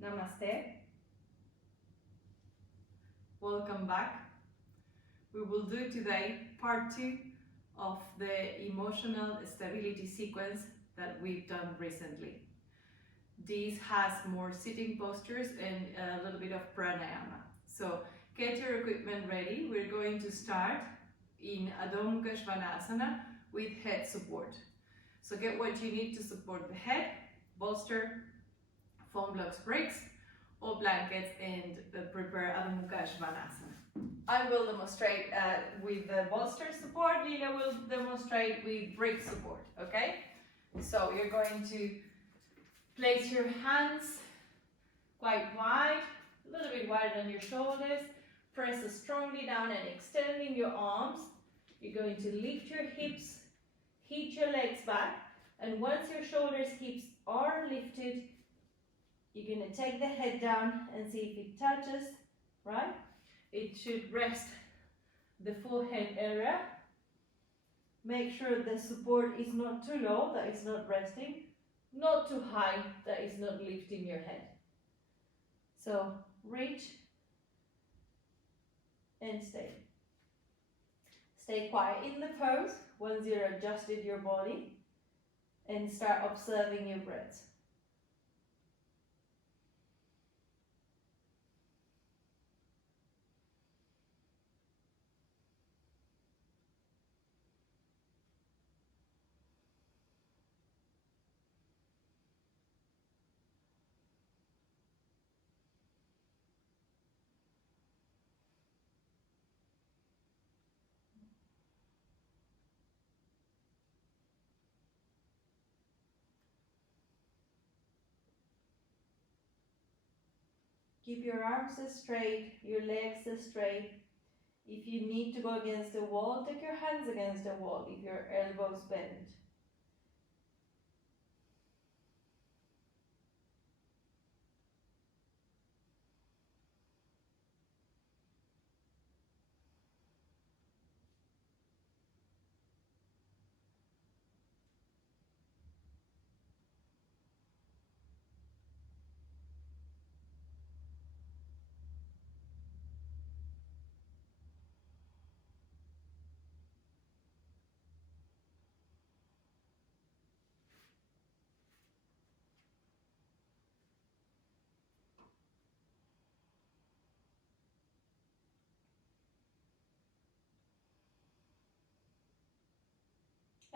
Namaste. Welcome back. We will do today part 2 of the emotional stability sequence that we've done recently. This has more sitting postures and a little bit of pranayama. So get your equipment ready. We're going to start in Adho Mukha Svanasana with head support. So get what you need to support the head: bolster, foam blocks, bricks, or blankets, and prepare Adho Mukha Svanasana. I will demonstrate with the bolster support. Lila will demonstrate with brick support, okay? So you're going to place your hands quite wide, a little bit wider than your shoulders. Press strongly down and extending your arms. You're going to lift your hips, hit your legs back, and once your shoulders, hips are lifted, you're going to take the head down and see if it touches, right? It should rest the forehead area. Make sure the support is not too low, that is not resting, not too high, that is not lifting your head. So reach and stay. Stay quiet in the pose once you've adjusted your body and start observing your breath. Keep your arms straight, your legs straight. If you need to go against the wall, take your hands against the wall if your elbows bend.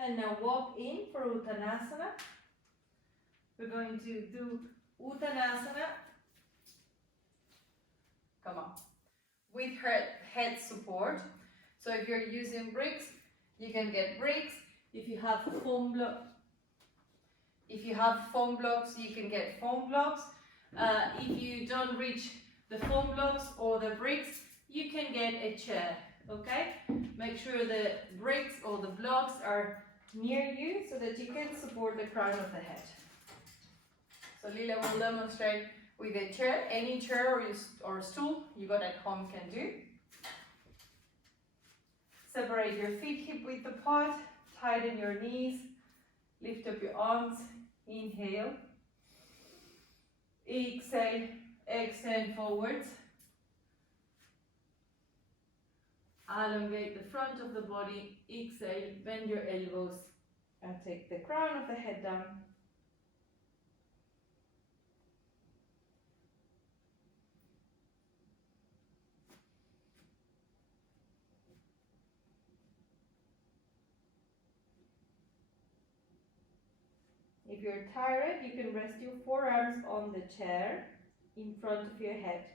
And now walk in for Uttanasana. We're going to do Uttanasana, come on, with head support. So if you're using bricks, you can get bricks. If you have foam blocks, you can get foam blocks. If you don't reach the foam blocks or the bricks, you can get a chair, okay? Make sure the bricks or the blocks are near you so that you can support the crown of the head. So Lila will demonstrate with a chair. Any chair or stool you got at home can do. Separate your feet hip width apart, tighten your knees, lift up your arms, inhale. Exhale, extend forwards. Elongate the front of the body, exhale, bend your elbows and take the crown of the head down. If you're tired, you can rest your forearms on the chair in front of your head.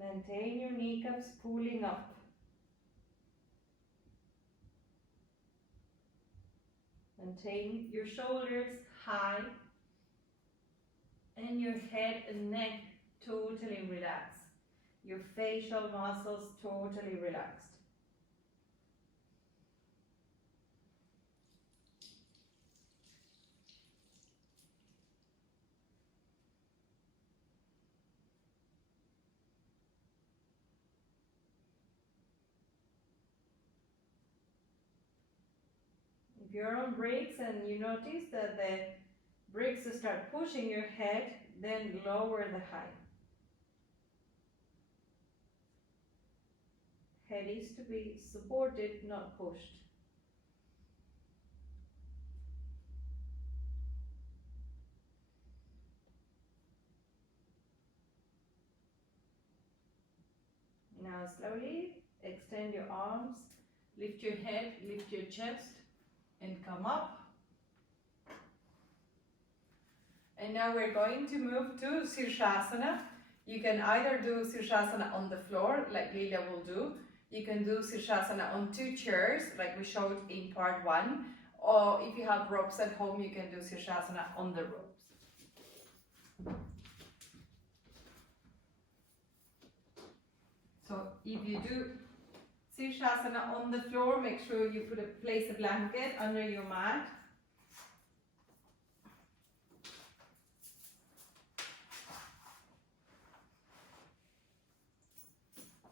Maintain your kneecaps pulling up. Maintain your shoulders high and your head and neck totally relaxed. Your facial muscles totally relaxed. If you're on breaks and you notice that the bricks start pushing your head, then lower the height. Head is to be supported, not pushed. Now slowly extend your arms, lift your head, lift your chest, and come up. And now we're going to move to Sirshasana. You can either do Sirshasana on the floor, like Lilia will do. You can do Sirshasana on 2 chairs, like we showed in part 1. Or if you have ropes at home, you can do Sirshasana on the ropes. So if you do Sirshasana on the floor, make sure you place a blanket under your mat.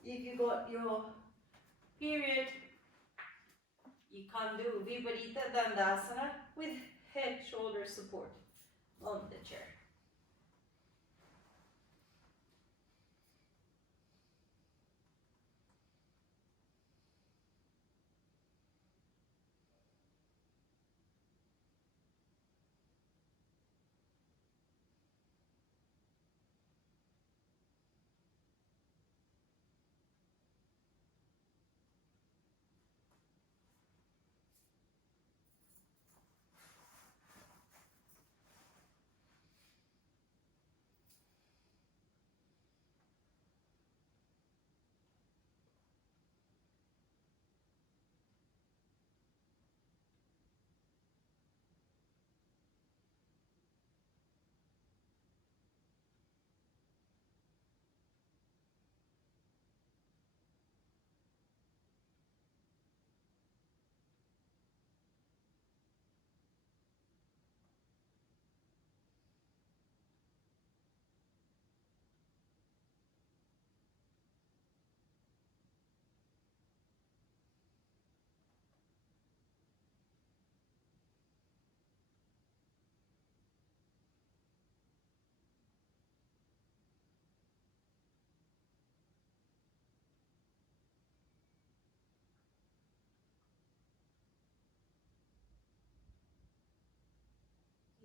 If you got your period, you can do Viparita Dandasana with head shoulder support on the chair.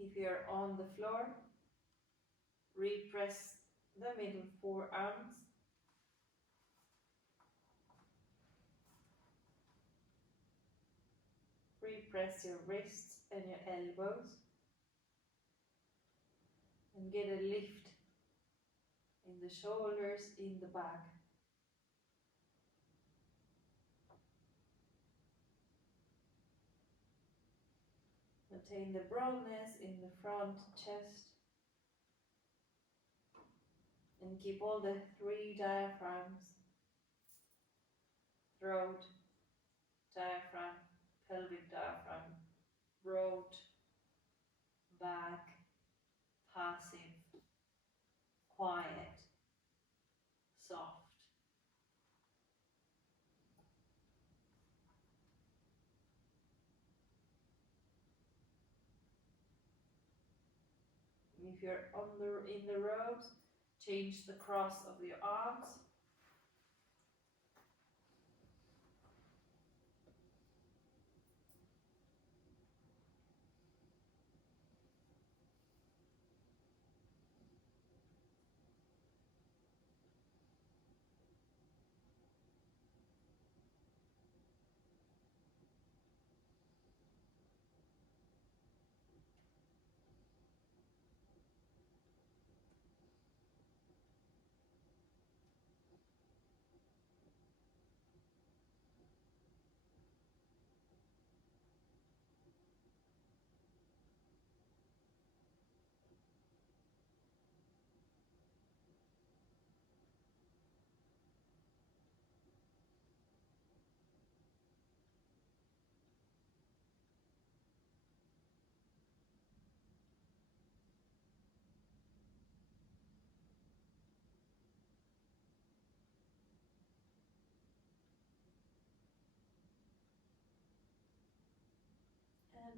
If you're on the floor, repress the middle forearms. Repress your wrists and your elbows. And get a lift in the shoulders, in the back. Maintain the broadness in the front chest. And keep all the 3 diaphragms. Throat, diaphragm, pelvic diaphragm, broad, back, passive, quiet, soft. If you're in the robes, change the cross of your arms.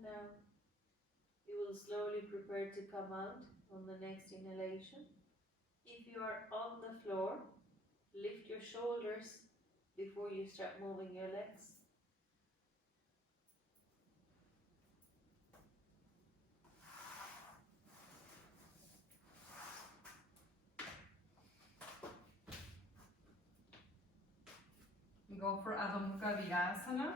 Now you will slowly prepare to come out on the next inhalation. If you are on the floor, lift your shoulders before you start moving your legs. We go for Adho Mukha Virasana.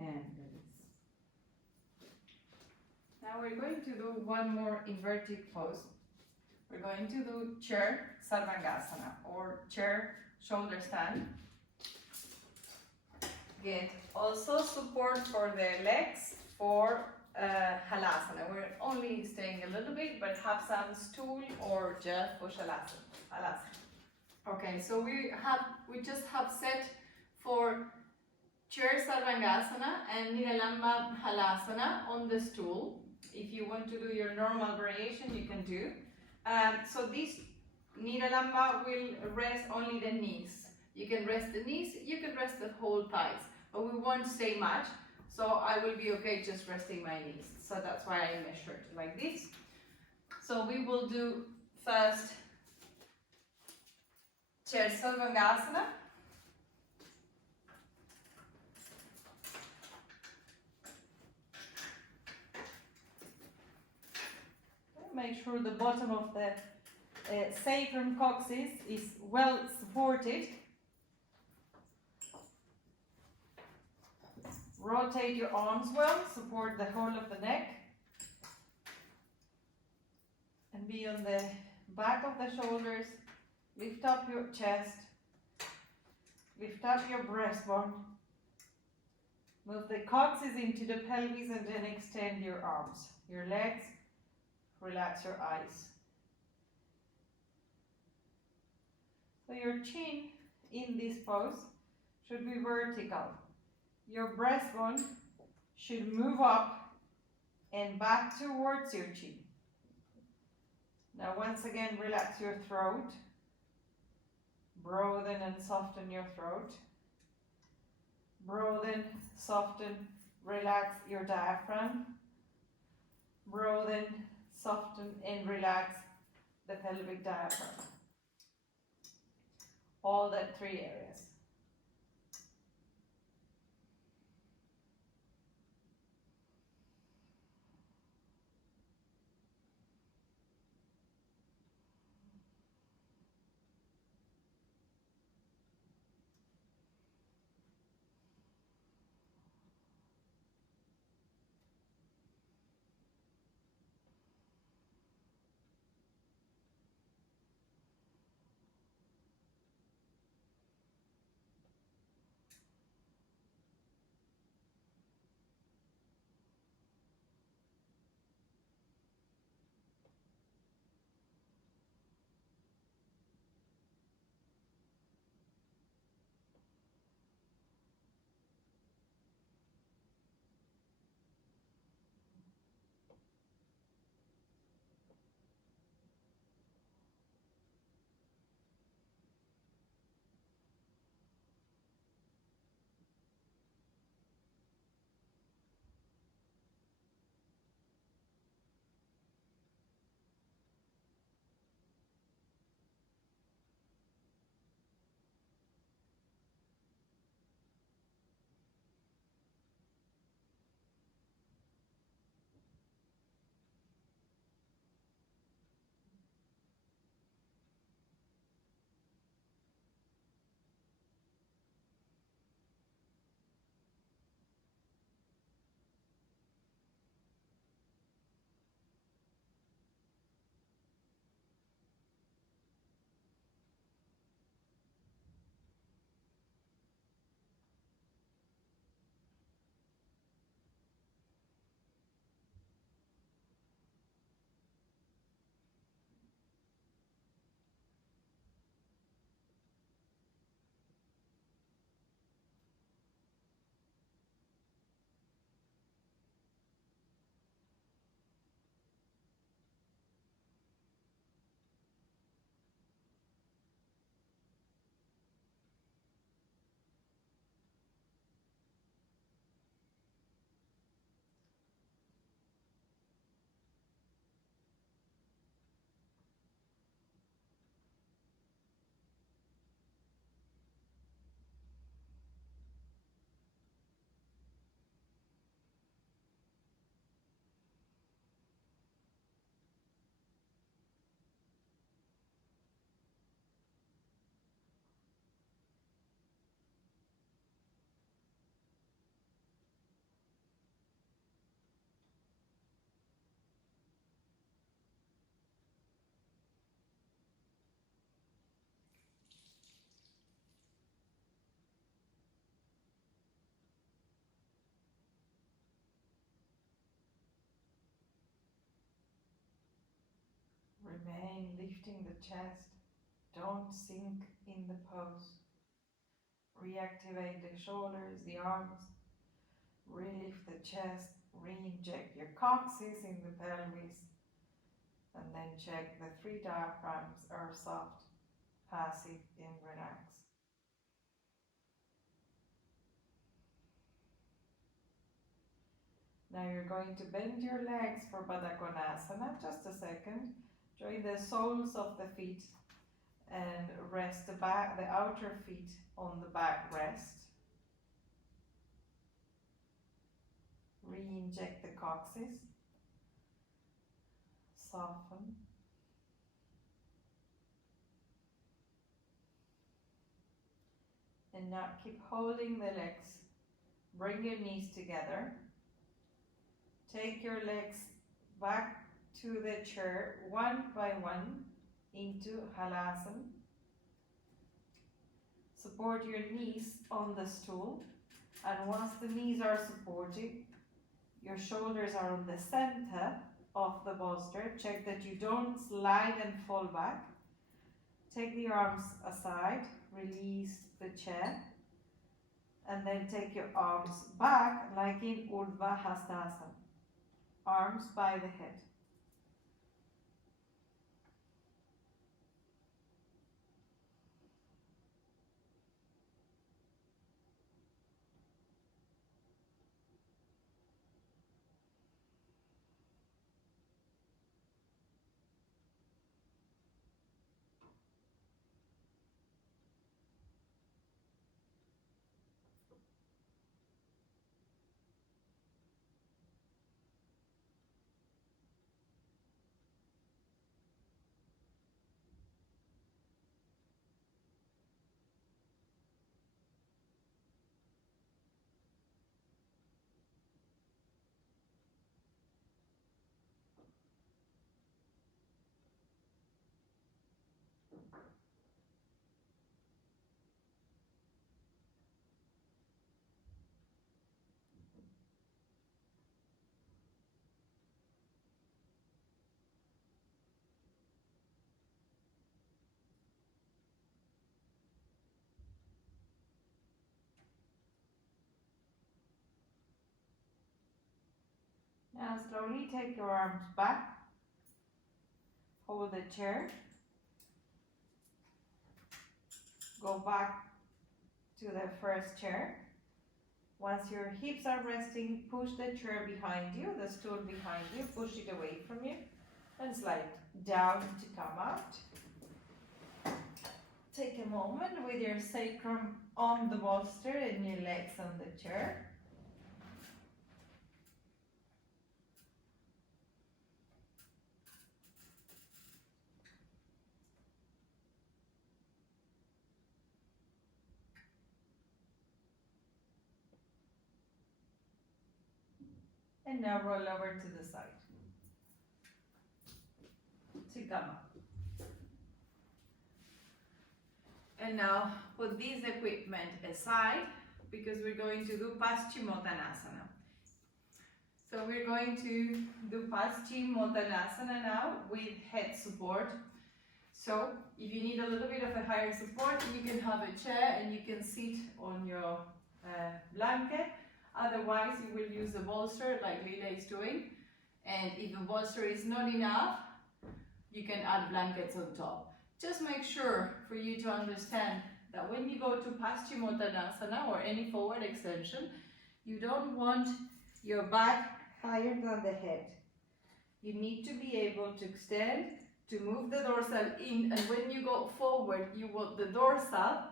And release. Now we're going to do one more inverted pose. We're going to do chair Sarvangasana or chair shoulder stand. Get also support for the legs for Halasana. We're only staying a little bit, but have some stool or just push Halasana. Okay, so we just have set for chair Sarvangasana and Niralamba Halasana on the stool. If you want to do your normal variation, you can do. So this Niralamba will rest only the knees. You can rest the knees, you can rest the whole thighs, but we won't stay much. So I will be okay just resting my knees. So that's why I measured like this. So we will do first chair Sarvangasana. Make sure the bottom of the sacrum coccyx is well supported. Rotate your arms well, support the whole of the neck. And be on the back of the shoulders. Lift up your chest. Lift up your breastbone. Move the coccyx into the pelvis and then extend your arms, your legs. Relax your eyes. So your chin in this pose should be vertical. Your breastbone should move up and back towards your chin. Now once again, relax your throat. Broaden and soften your throat. Broaden, soften, relax your diaphragm. Broaden, soften and relax the pelvic diaphragm. All that 3 areas. Remain lifting the chest. Don't sink in the pose. Reactivate the shoulders, the arms. Relift the chest. Re-inject your coccyx in the pelvis. And then check the 3 diaphragms are soft, passive, and relaxed. Now you're going to bend your legs for Baddha Konasana. Just a second. Join the soles of the feet and rest the outer feet on the back rest. Re-inject the coccyx. Soften. And now keep holding the legs. Bring your knees together. Take your legs back to the chair one by one into Halasana. Support your knees on the stool, and once the knees are supported, your shoulders are on the center of the bolster. Check that you don't slide and fall back. Take the arms aside, release the chair, and then take your arms back like in Urdhva Hastasana. Arms by the head. Now slowly take your arms back. Hold the chair. Go back to the first chair. Once your hips are resting, push the chair behind you, the stool behind you, push it away from you, and slide down to come out. Take a moment with your sacrum on the bolster and your legs on the chair. And now roll over to the side. To come up. And now put this equipment aside because we're going to do Paschimottanasana. So we're going to do Paschimottanasana now with head support. So if you need a little bit of a higher support, you can have a chair and you can sit on your blanket. Otherwise, you will use the bolster like Lila is doing. And if the bolster is not enough, you can add blankets on top. Just make sure for you to understand that when you go to Paschimottanasana or any forward extension, you don't want your back higher than the head. You need to be able to extend, to move the dorsal in, and when you go forward, you want the dorsal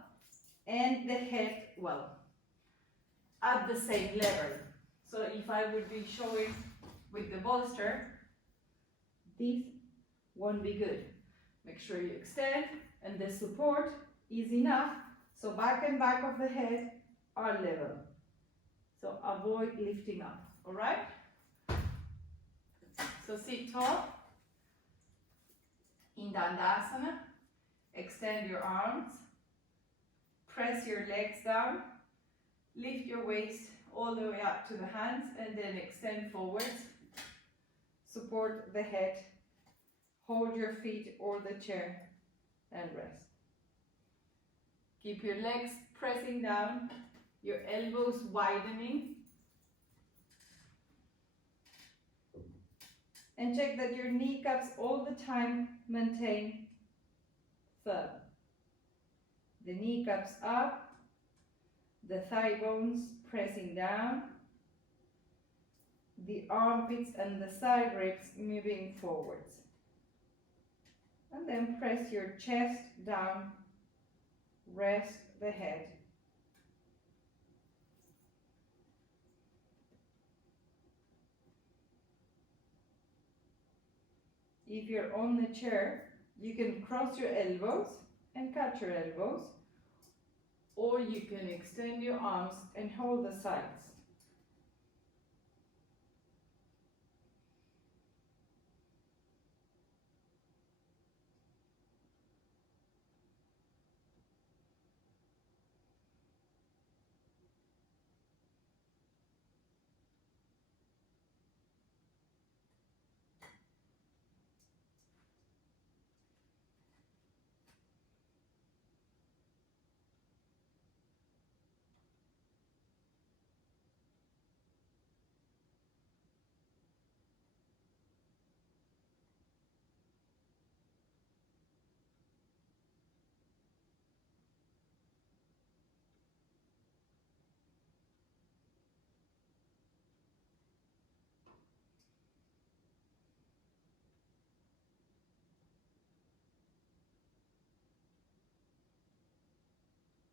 and the head, well, at the same level. So if I would be showing with the bolster, this won't be good. Make sure you extend and the support is enough, so back and back of the head are level. So avoid lifting up, all right? So sit tall in Dandasana. Extend your arms, press your legs down, lift your waist all the way up to the hands and then extend forwards. Support the head, hold your feet or the chair and rest. Keep your legs pressing down, your elbows widening. And check that your kneecaps all the time maintain firm. The kneecaps up, the thigh bones pressing down, the armpits and the side ribs moving forwards. And then press your chest down, rest the head. If you're on the chair, you can cross your elbows and catch your elbows, or you can extend your arms and hold the sides.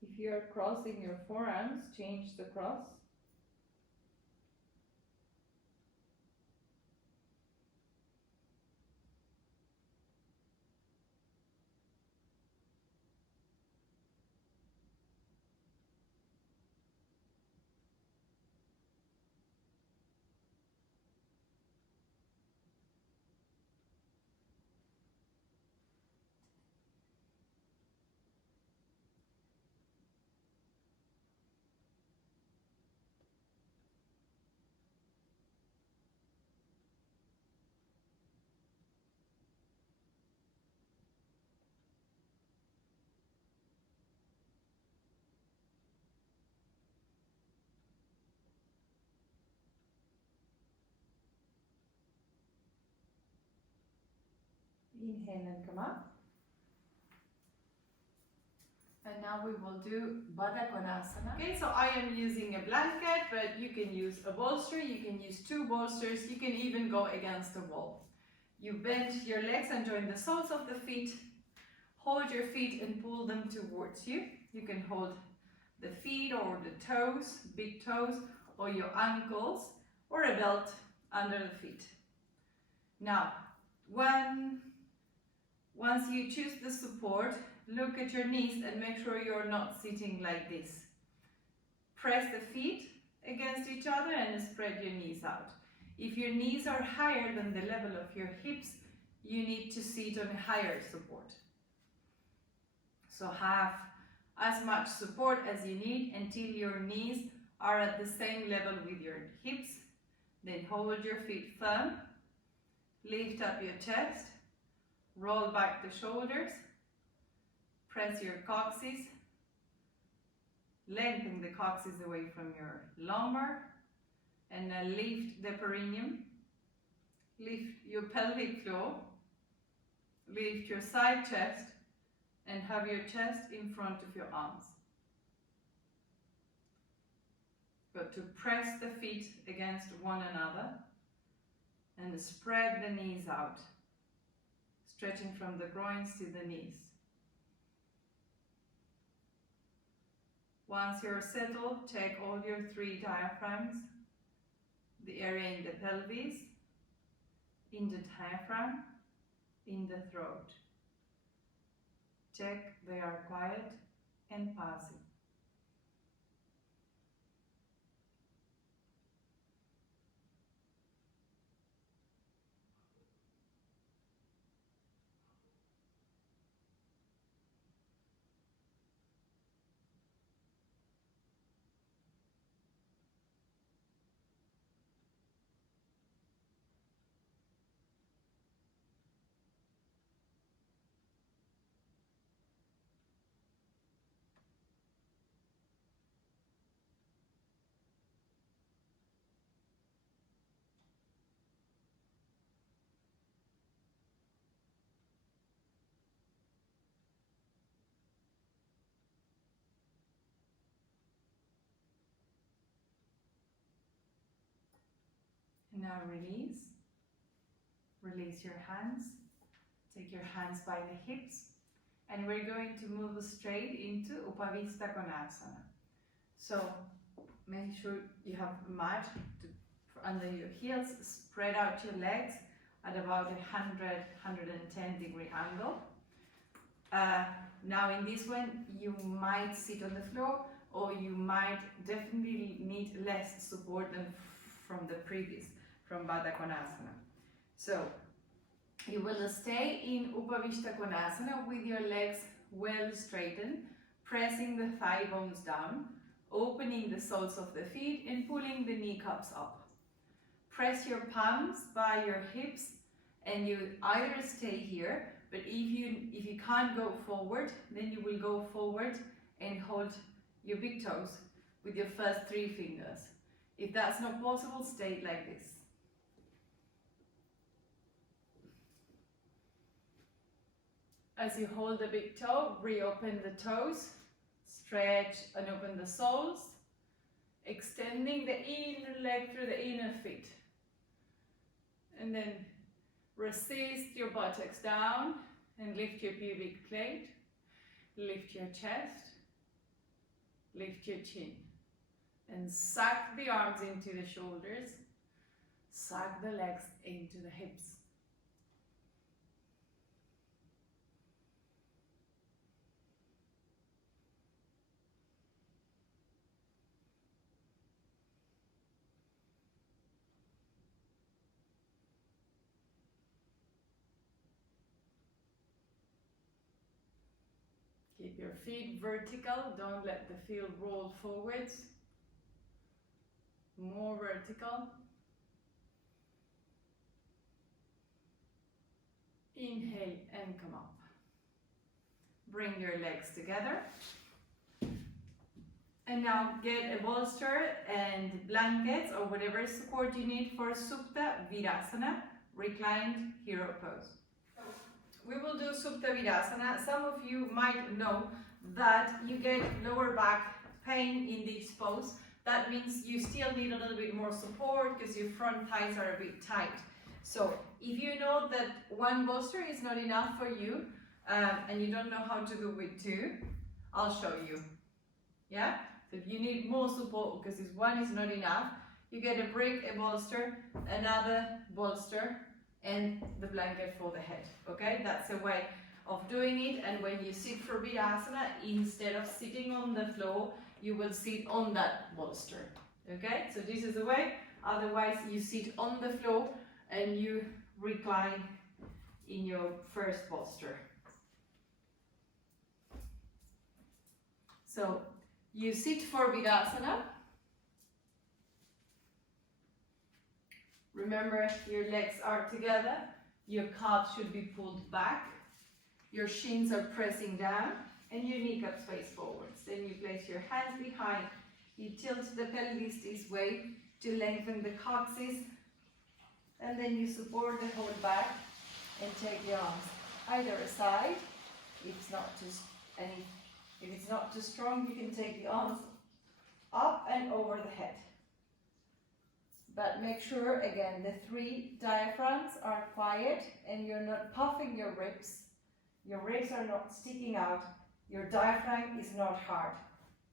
If you are crossing your forearms, change the cross. Inhale and come up. And now we will do Baddha Konasana. Okay, so I am using a blanket, but you can use a bolster, you can use two bolsters, you can even go against the wall. You bend your legs and join the soles of the feet. Hold your feet and pull them towards you. You can hold the feet or the toes, big toes, or your ankles, or a belt under the feet. Now, once you choose the support, look at your knees and make sure you're not sitting like this. Press the feet against each other and spread your knees out. If your knees are higher than the level of your hips, you need to sit on a higher support. So have as much support as you need until your knees are at the same level with your hips. Then hold your feet firm, lift up your chest, roll back the shoulders, press your coccyx, lengthen the coccyx away from your lumbar, and then lift the perineum, lift your pelvic floor, lift your side chest, and have your chest in front of your arms. But to press the feet against one another and spread the knees out, stretching from the groins to the knees. Once you're settled, take all your three diaphragms, the area in the pelvis, in the diaphragm, in the throat. Check they are quiet and passive. Now release. Release your hands. Take your hands by the hips. And we're going to move straight into Upavista Konasana. So make sure you have a mat under your heels. Spread out your legs at about 110 degree angle. Now in this one, you might sit on the floor, or you might definitely need less support than from the previous, from Baddha Konasana. So you will stay in Upavista Konasana with your legs well straightened, pressing the thigh bones down, opening the soles of the feet and pulling the kneecaps up. Press your palms by your hips, and you either stay here, but if you can't go forward, then you will go forward and hold your big toes with your first 3 fingers. If that's not possible, stay like this. As you hold the big toe, reopen the toes, stretch and open the soles, extending the inner leg through the inner feet. And then resist your buttocks down and lift your pubic plate, lift your chest, lift your chin, and suck the arms into the shoulders, suck the legs into the hips. Keep your feet vertical, don't let the field roll forwards. More vertical. Inhale and come up. Bring your legs together. And now get a bolster and blankets or whatever support you need for Supta Virasana, reclined hero pose. We will do Supta Virasana. Some of you might know that you get lower back pain in this pose. That means you still need a little bit more support because your front thighs are a bit tight. So if you know that one bolster is not enough for you and you don't know how to do with 2, I'll show you. Yeah? So if you need more support because this one is not enough, you get a brick, a bolster, another bolster, and the blanket for the head. Okay, that's a way of doing it. And when you sit for Virasana, instead of sitting on the floor, you will sit on that bolster. Okay, so this is the way. Otherwise, you sit on the floor and you recline in your first posture. So you sit for Virasana. Remember, your legs are together, your calves should be pulled back, your shins are pressing down, and your kneecaps face forwards. Then you place your hands behind, you tilt the pelvis this way to lengthen the coccyx, and then you support the whole back and take the arms either aside. If it's not too strong, you can take the arms up and over the head. But make sure, again, the 3 diaphragms are quiet and you're not puffing your ribs. Your ribs are not sticking out. Your diaphragm is not hard.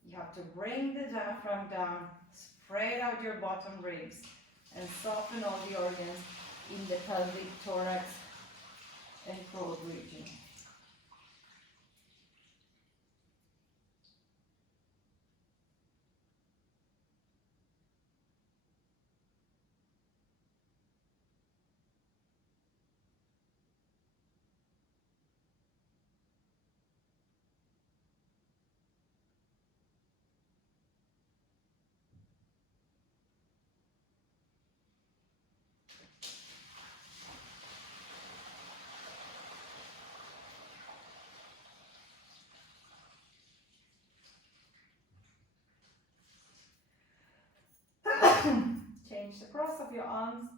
You have to bring the diaphragm down, spread out your bottom ribs, and soften all the organs in the pelvic, thorax, and throat region. Change the cross of your arms.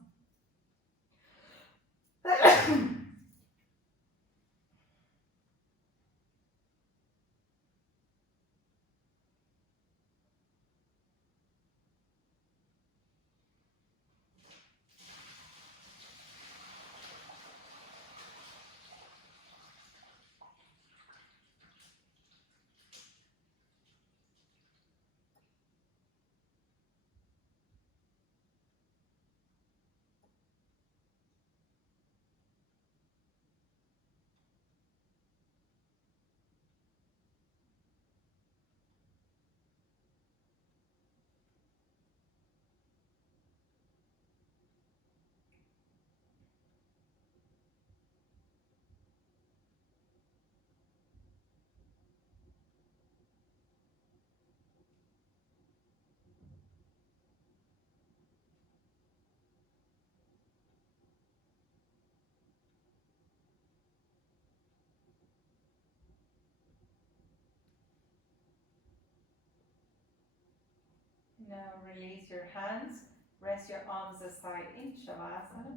Now release your hands, rest your arms aside in Shavasana.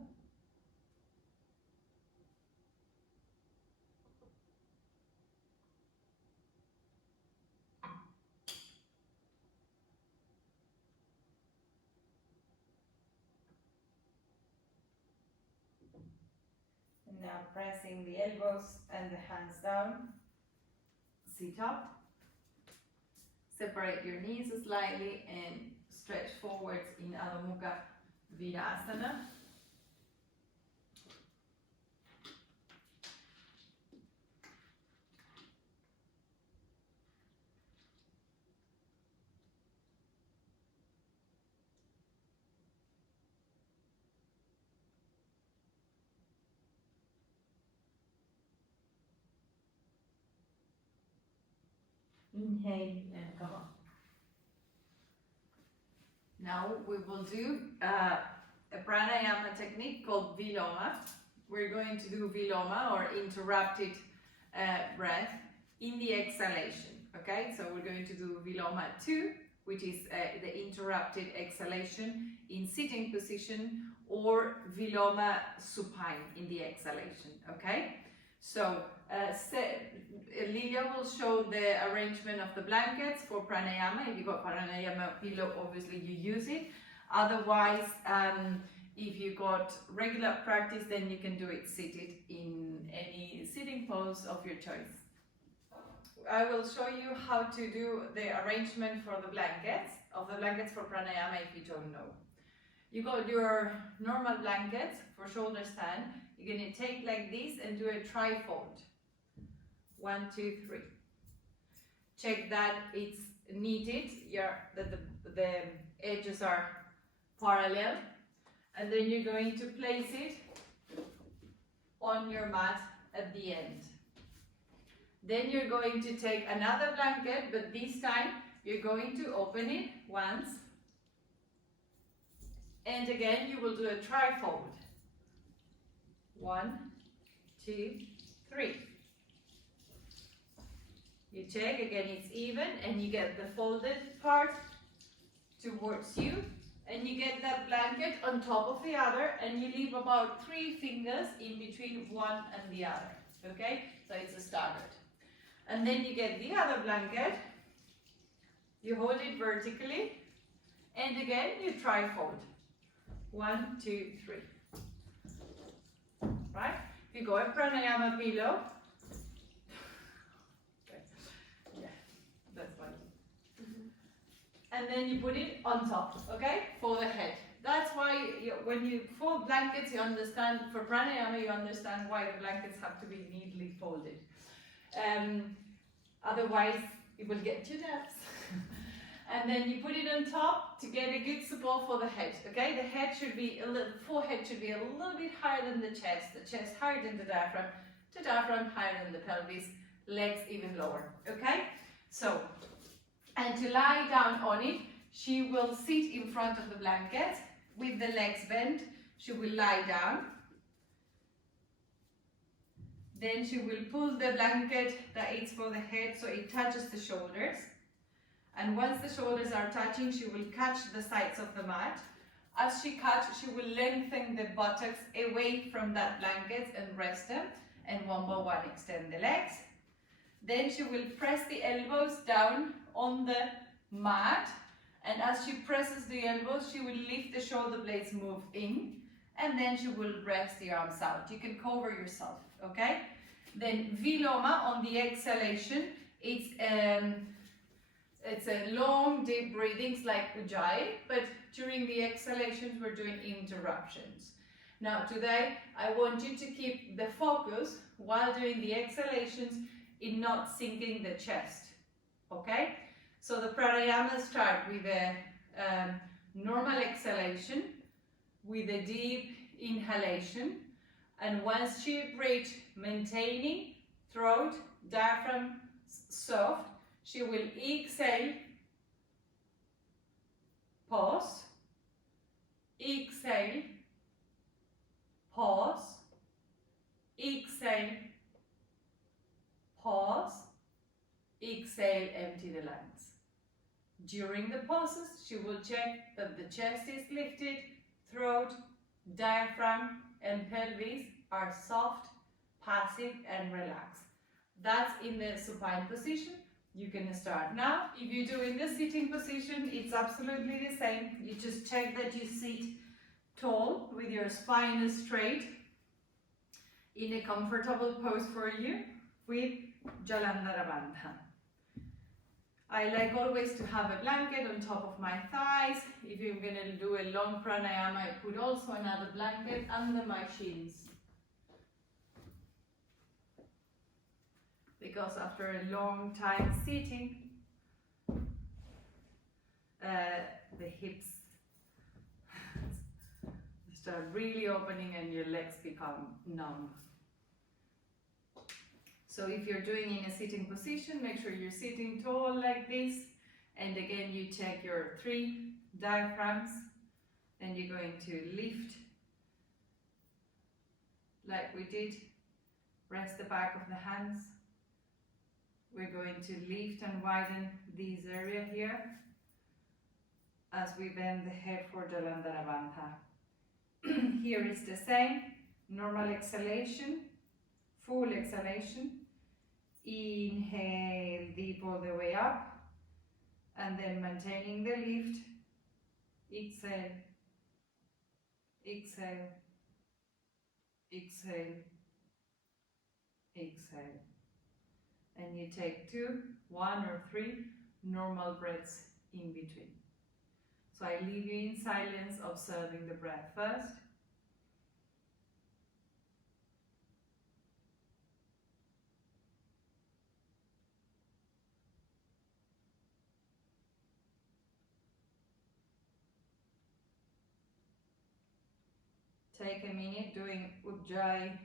And now pressing the elbows and the hands down, sit up. Separate your knees slightly and stretch forwards in Adho Mukha Virasana. Inhale and come up. Now we will do a pranayama technique called Viloma. We're going to do Viloma or interrupted breath in the exhalation. Okay, so we're going to do Viloma 2, which is the interrupted exhalation in sitting position, or Viloma supine in the exhalation. Okay, so Lilia will show the arrangement of the blankets for pranayama. If you got pranayama pillow, obviously you use it. Otherwise, if you got regular practice, then you can do it seated in any sitting pose of your choice. I will show you how to do the arrangement for the blankets, for pranayama if you don't know. You got your normal blankets for shoulder stand. You're going to take like this and do a trifold. 1, 2, 3. Check that it's knitted, that the edges are parallel, and then you're going to place it on your mat at the end. Then you're going to take another blanket, but this time you're going to open it once, and again you will do a trifold. 1, 2, 3. You check, again it's even, and you get the folded part towards you, and you get that blanket on top of the other, and you leave about 3 fingers in between one and the other. Okay, so it's a staggered. And then you get the other blanket, you hold it vertically, and again you trifold. 1, 2, 3. Right? If you go a pranayama pillow, that's funny. And then you put it on top, okay, for the head. That's why when you fold blankets, you understand, for pranayama, you understand why the blankets have to be neatly folded. Otherwise, you will get your naps. And then you put it on top to get a good support for the head, okay? The head should be, the forehead should be a little bit higher than the chest higher than the diaphragm higher than the pelvis, legs even lower, okay? So, and to lie down on it, she will sit in front of the blanket with the legs bent. She will lie down. Then she will pull the blanket that is for the head so it touches the shoulders. And once the shoulders are touching, she will catch the sides of the mat. As she catches, she will lengthen the buttocks away from that blanket and rest them. And one by one, extend the legs. Then she will press the elbows down on the mat. And as she presses the elbows, she will lift the shoulder blades, move in. And then she will rest the arms out. You can cover yourself, okay? Then Viloma on the exhalation, it's a long, deep breathings like Ujjayi, but during the exhalations, we're doing interruptions. Now today, I want you to keep the focus while doing the exhalations in not sinking the chest, okay? So the pranayama start with a normal exhalation, with a deep inhalation, and once you reach maintaining throat, diaphragm soft, she will exhale, pause, exhale, pause, exhale, pause, exhale, empty the lungs. During the pulses, she will check that the chest is lifted, throat, diaphragm, and pelvis are soft, passive, and relaxed. That's in the supine position. You can start now. If you do in the sitting position, it's absolutely the same. You just check that you sit tall with your spine straight in a comfortable pose for you with Jalandhara Bandha. I like always to have a blanket on top of my thighs. If you're going to do a long pranayama, I put also another blanket under my shins. Because after a long time sitting, the hips start really opening and your legs become numb. So if you're doing in a sitting position, make sure you're sitting tall like this. And again, you check your 3 diaphragms. Then you're going to lift like we did. Rest the back of the hands. We're going to lift and widen this area here as we bend the head for Jalandhara Bandha. Here is the same. Normal exhalation, full exhalation. Inhale deep all the way up, and then maintaining the lift. Exhale, exhale, exhale, exhale. And you take 2, 1 or 3 normal breaths in between. So I leave you in silence observing the breath first. Take a minute doing Ujjayi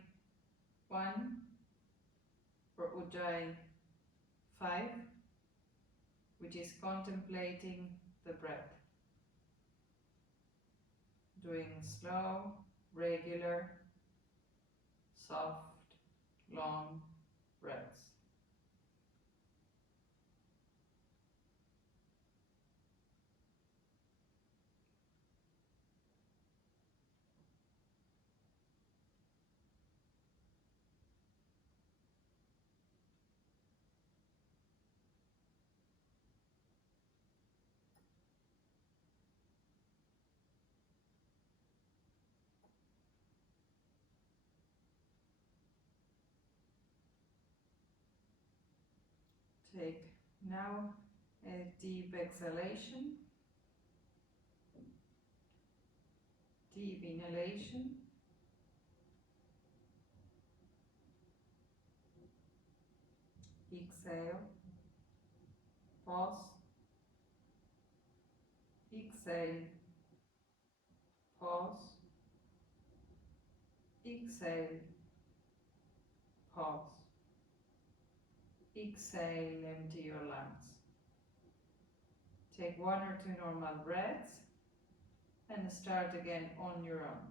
1 or Ujjayi 5, which is contemplating the breath. Doing slow, regular, soft, long breaths. Take now a deep exhalation, deep inhalation, exhale, pause, exhale, pause, exhale, pause. Exhale, empty your lungs. Take 1 or 2 normal breaths and start again on your own.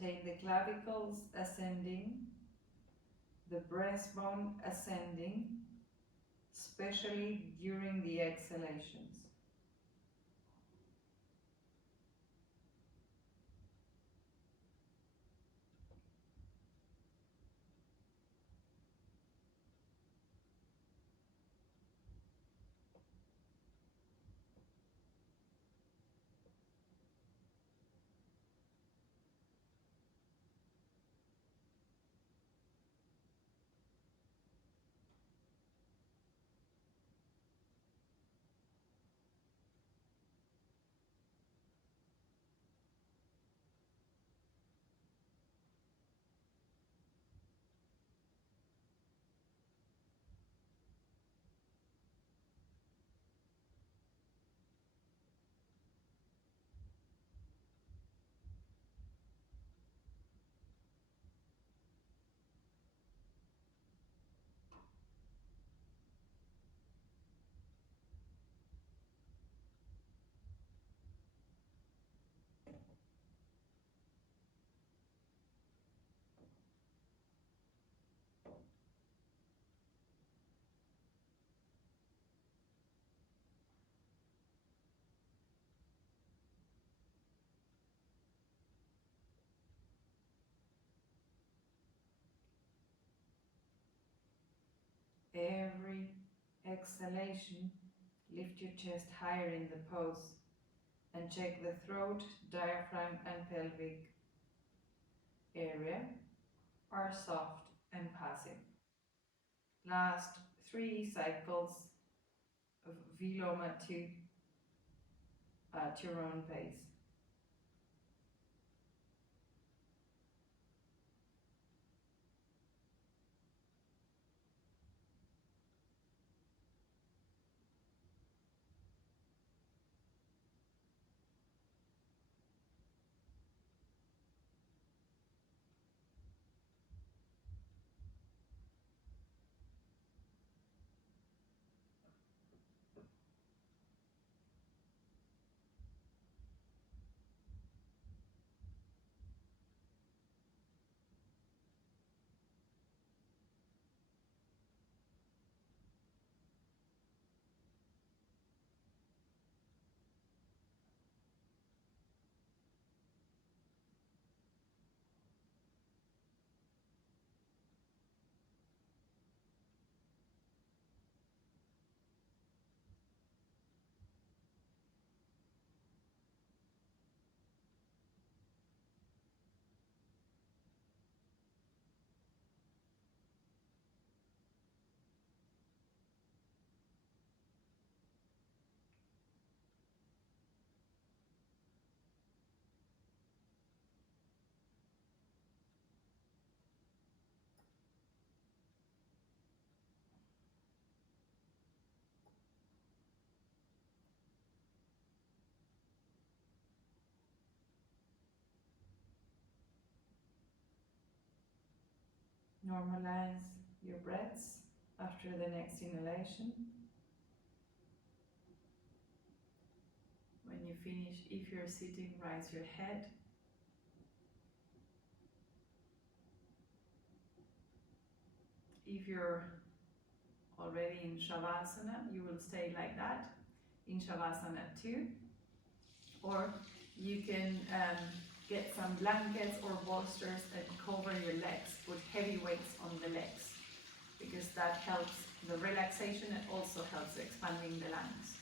Maintain the clavicles ascending, the breastbone ascending, especially during the exhalations. Every exhalation, lift your chest higher in the pose and check the throat, diaphragm and pelvic area are soft and passive. Last 3 cycles of Viloma 2 at your own pace. Normalize your breaths after the next inhalation. When you finish, if you're sitting, raise your head. If you're already in Shavasana, you will stay like that in Shavasana 2. Or you can get some blankets or bolsters and cover your legs, put heavy weights on the legs, because that helps the relaxation and also helps expanding the lungs.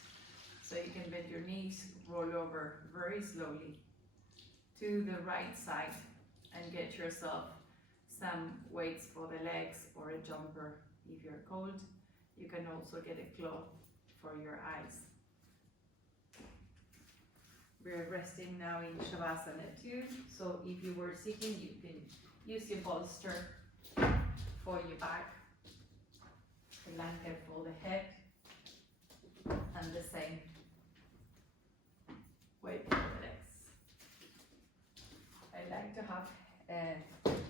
So you can bend your knees, roll over very slowly to the right side and get yourself some weights for the legs or a jumper if you're cold. You can also get a cloth for your eyes. We're resting now in Shavasana 2. So if you were sitting, you can use your bolster for your back, the blanket for the head, and the same weight for the legs. I like to have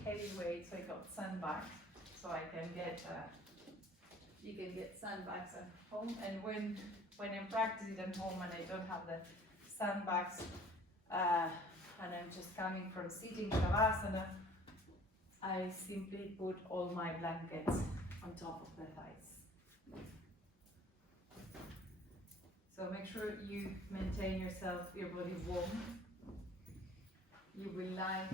heavy weights. I got sandbags, so I can get. You can get sandbags at home, and when I'm practicing at home and I don't have the sandbags, and I'm just coming from sitting Shavasana, I simply put all my blankets on top of the thighs. So make sure you maintain your body warm. You will lie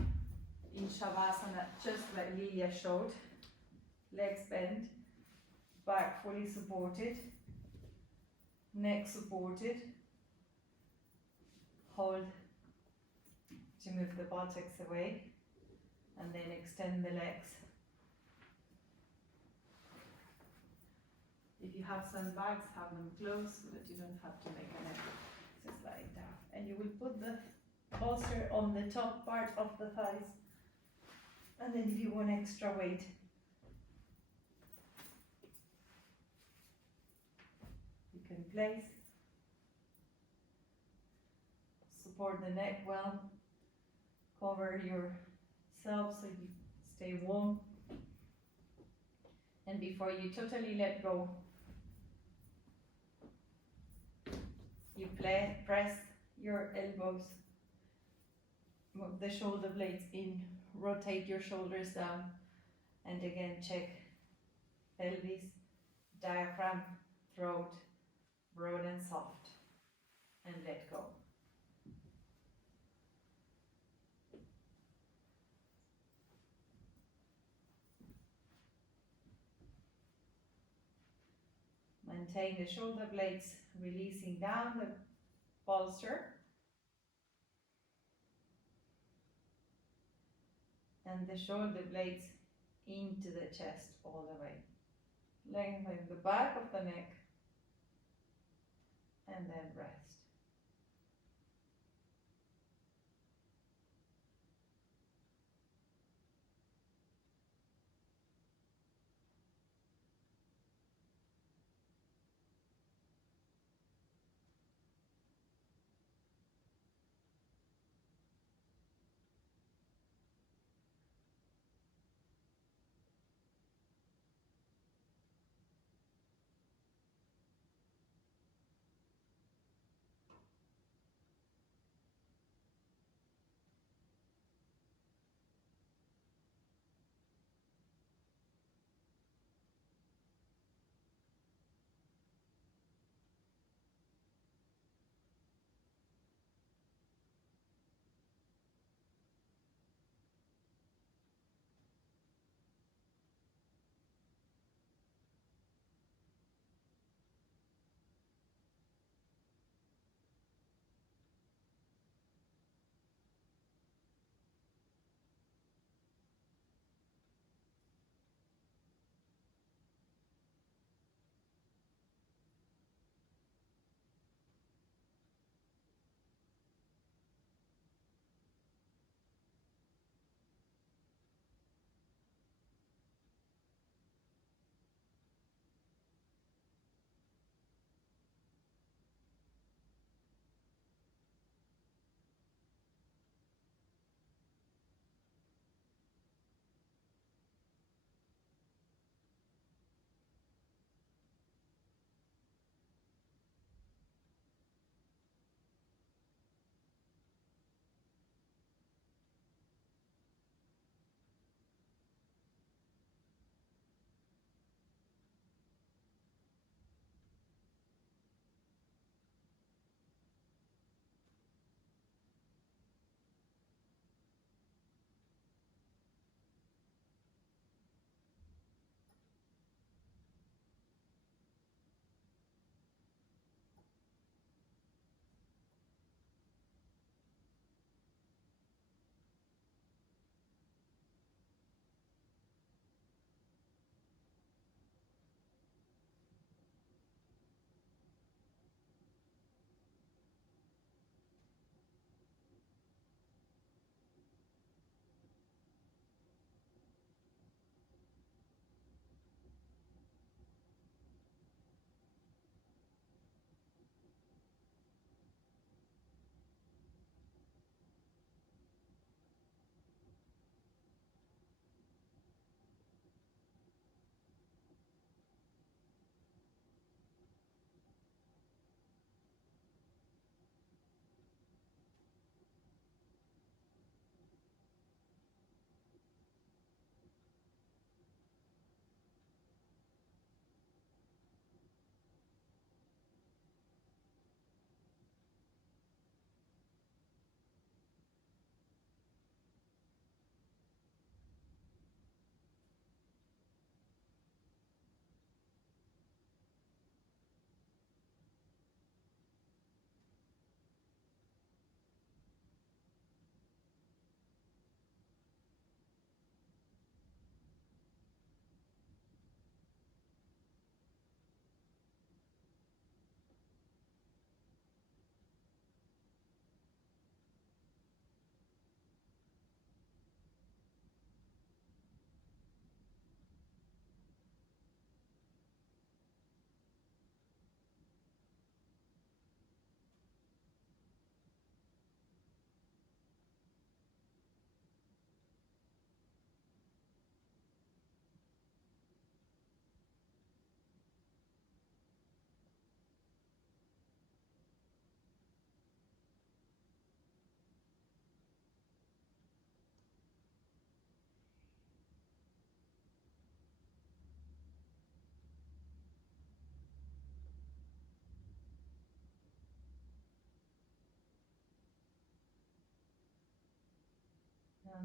in Shavasana just like Lilia showed. Legs bent, back fully supported, neck supported. Hold to move the buttocks away, and then extend the legs. If you have sandbags, have them close so that you don't have to make an effort. Just like that. And you will put the bolster on the top part of the thighs. And then if you want extra weight, you can place. Support the neck well. Cover yourself so you stay warm. And before you totally let go, you press your elbows, move the shoulder blades in, rotate your shoulders down, and again check pelvis, diaphragm, throat, broad and soft, and let go. Maintain the shoulder blades releasing down the bolster, and the shoulder blades into the chest all the way. Lengthen the back of the neck, and then rest.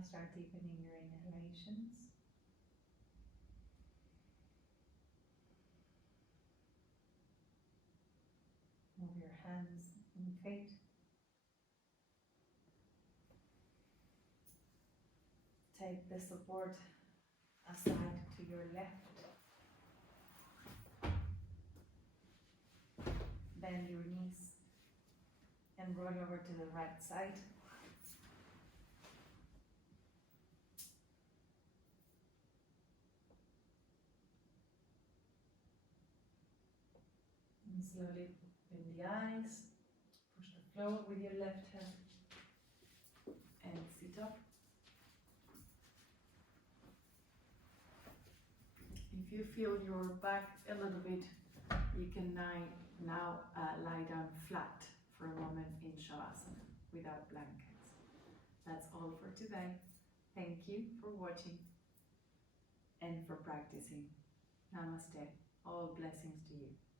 start deepening your inhalations. Move your hands and feet. Take the support aside to your left. Bend your knees and roll over to the right side. And slowly open the eyes. Push the floor with your left hand and sit up. If you feel your back a little bit, you can now lie down flat for a moment in Shavasana without blankets. That's all for today. Thank you for watching and for practicing. Namaste. All blessings to you.